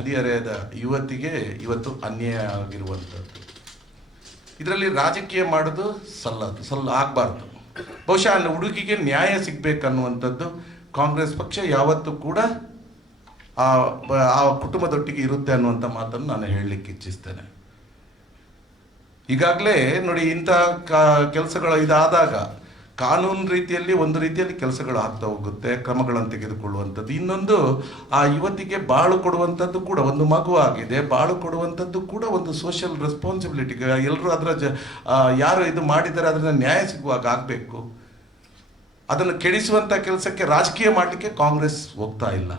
ಹದಿಹರೆಯದ ಯುವತಿಗೆ ಇವತ್ತು ಅನ್ಯಾಯ ಆಗಿರುವಂಥದ್ದು. ಇದರಲ್ಲಿ ರಾಜಕೀಯ ಮಾಡೋದು ಸಲ್ಲದು ಸಲ್ಲ ಆಗಬಾರ್ದು. ಬಹುಶಃ ಅಲ್ಲಿ ಹುಡುಗಿಗೆ ನ್ಯಾಯ ಸಿಗಬೇಕನ್ನುವಂಥದ್ದು ಕಾಂಗ್ರೆಸ್ ಪಕ್ಷ ಯಾವತ್ತೂ ಕೂಡ ಆ ಆ ಕುಟುಂಬದೊಟ್ಟಿಗೆ ಇರುತ್ತೆ ಅನ್ನುವಂಥ ಮಾತನ್ನು ನಾನು ಹೇಳಲಿಕ್ಕೆ ಇಚ್ಛಿಸ್ತೇನೆ. ಈಗಾಗಲೇ ನೋಡಿ ಇಂಥ ಕೆಲಸಗಳು ಇದಾದಾಗ ಕಾನೂನು ರೀತಿಯಲ್ಲಿ ಒಂದು ರೀತಿಯಲ್ಲಿ ಕೆಲಸಗಳು ಆಗ್ತಾ ಹೋಗುತ್ತೆ, ಕ್ರಮಗಳನ್ನು ತೆಗೆದುಕೊಳ್ಳುವಂಥದ್ದು. ಇನ್ನೊಂದು, ಆ ಯುವತಿಗೆ ಬಾಳು ಕೊಡುವಂಥದ್ದು ಕೂಡ ಒಂದು ಮಗು ಆಗಿದೆ. ಬಾಳು ಕೊಡುವಂಥದ್ದು ಕೂಡ ಒಂದು ಸೋಷಿಯಲ್ ರೆಸ್ಪಾನ್ಸಿಬಿಲಿಟಿ ಎಲ್ಲರೂ ಅದರ ಜ ಯಾರು ಇದು ಮಾಡಿದ್ದಾರೆ ಅದನ್ನು ನ್ಯಾಯ ಸಿಗುವಾಗ ಆಗಬೇಕು. ಅದನ್ನು ಕೆಡಿಸುವಂಥ ಕೆಲಸಕ್ಕೆ ರಾಜಕೀಯ ಮಾಡಲಿಕ್ಕೆ ಕಾಂಗ್ರೆಸ್ ಹೋಗ್ತಾ ಇಲ್ಲ.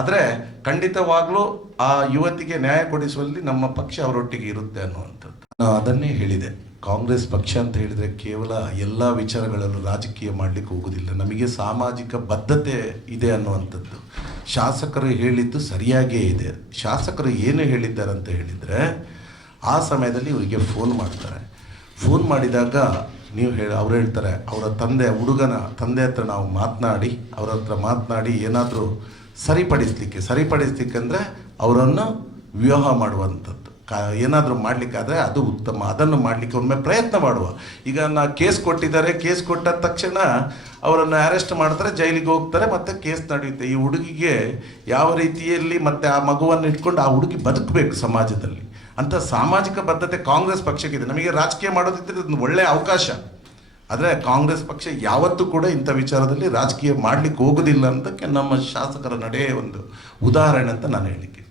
ಆದರೆ ಖಂಡಿತವಾಗಲೂ ಆ ಯುವತಿಗೆ ನ್ಯಾಯ ಕೊಡಿಸುವಲ್ಲಿ ನಮ್ಮ ಪಕ್ಷ ಅವರೊಟ್ಟಿಗೆ ಇರುತ್ತೆ ಅನ್ನುವಂಥದ್ದು. ನಾನು ಅದನ್ನೇ ಹೇಳಿದೆ. ಕಾಂಗ್ರೆಸ್ ಪಕ್ಷ ಅಂತ ಹೇಳಿದರೆ ಕೇವಲ ಎಲ್ಲ ವಿಚಾರಗಳಲ್ಲೂ ರಾಜಕೀಯ ಮಾಡಲಿಕ್ಕೆ ಹೋಗುವುದಿಲ್ಲ ನಮಗೆ ಸಾಮಾಜಿಕ ಬದ್ಧತೆ ಇದೆ ಅನ್ನುವಂಥದ್ದು. ಶಾಸಕರು ಹೇಳಿದ್ದು ಸರಿಯಾಗೇ ಇದೆ. ಶಾಸಕರು ಏನು ಹೇಳಿದ್ದಾರೆ ಅಂತ ಹೇಳಿದರೆ, ಆ ಸಮಯದಲ್ಲಿ ಇವರಿಗೆ ಫೋನ್ ಮಾಡ್ತಾರೆ. ಫೋನ್ ಮಾಡಿದಾಗ ನೀವು ಹೇಳಿ, ಅವ್ರು ಹೇಳ್ತಾರೆ, ಅವರ ತಂದೆ, ಹುಡುಗನ, ತಂದೆ ಹತ್ರ ನಾವು ಮಾತನಾಡಿ, ಅವರ ಹತ್ರ ಮಾತನಾಡಿ ಏನಾದರೂ ಸರಿಪಡಿಸ್ಲಿಕ್ಕೆ ಸರಿಪಡಿಸ್ಲಿಕ್ಕೆ ಅಂದರೆ ಅವರನ್ನು ವಿವಾಹ ಮಾಡುವಂಥದ್ದು. ಕಾ, ಏನಾದರೂ ಮಾಡಲಿಕ್ಕಾದರೆ ಅದು ಉತ್ತಮ. ಅದನ್ನು ಮಾಡಲಿಕ್ಕೆ ಒಮ್ಮೆ ಪ್ರಯತ್ನ ಮಾಡುವ. ಈಗ ನಾ ಕೇಸ್ ಕೊಟ್ಟಿದ್ದಾರೆ, ಕೇಸ್ ಕೊಟ್ಟ ತಕ್ಷಣ ಅವರನ್ನು ಅರೆಸ್ಟ್ ಮಾಡ್ತಾರೆ, ಜೈಲಿಗೆ ಹೋಗ್ತಾರೆ, ಮತ್ತೆ ಕೇಸ್ ನಡೆಯುತ್ತೆ. ಈ ಹುಡುಗಿಗೆ ಯಾವ ರೀತಿಯಲ್ಲಿ ಮತ್ತೆ ಆ ಮಗುವನ್ನು ಇಟ್ಕೊಂಡು ಆ ಹುಡುಗಿ ಬದುಕಬೇಕು ಸಮಾಜದಲ್ಲಿ? ಅಂತ ಸಾಮಾಜಿಕ ಬದ್ಧತೆ ಕಾಂಗ್ರೆಸ್ ಪಕ್ಷಕ್ಕಿದೆ ನಮಗೆ ರಾಜಕೀಯ ಮಾಡೋದಿದ್ದರೆ ಒಂದು ಒಳ್ಳೆಯ ಅವಕಾಶ. ಆದರೆ ಕಾಂಗ್ರೆಸ್ ಪಕ್ಷ ಯಾವತ್ತೂ ಕೂಡ ಇಂಥ ವಿಚಾರದಲ್ಲಿ ರಾಜಕೀಯ ಮಾಡಲಿಕ್ಕೆ ಹೋಗೋದಿಲ್ಲ ಅಂತಕ್ಕೆ ನಮ್ಮ ಶಾಸಕರ ನಡೆ ಒಂದು ಉದಾಹರಣೆ ಅಂತ ನಾನು ಹೇಳಿಕ್ಕೆ